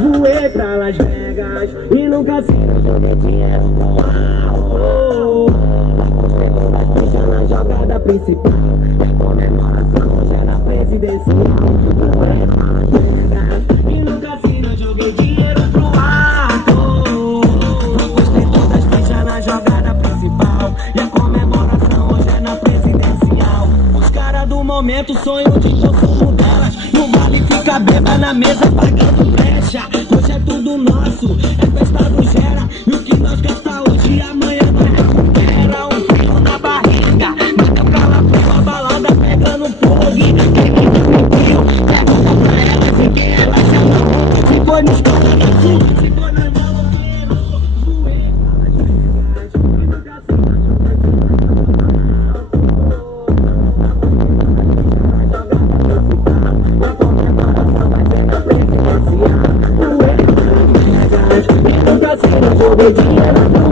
Voei pra Las Vegas e no cassino joguei dinheiro pro alto. Apostei todas as fichas na jogada principal. Minha comemoração hoje era presidencial. Voei pra Las Vegas e no cassino joguei dinheiro pro alto. Apostei todas as fichas na jogada principal. E a comemoração hoje é na presidencial. Os caras do momento sonham de consumo delas. No vale fica beba na mesa pagando brecha. Hoje é tudo nosso, é festa do gera. E o que nós gasta hoje amanhã não recupera. Um frio na barriga, nada pra lá frio, a balada pegando fogo. Quem me deu pergunta pra elas em quem elas se amarrou. Se foi no escola da sul, se foi na maloqueira. Voei pra Las Vegas e no cassino joguei dinheiro pro alto. Joguei dinheiro pro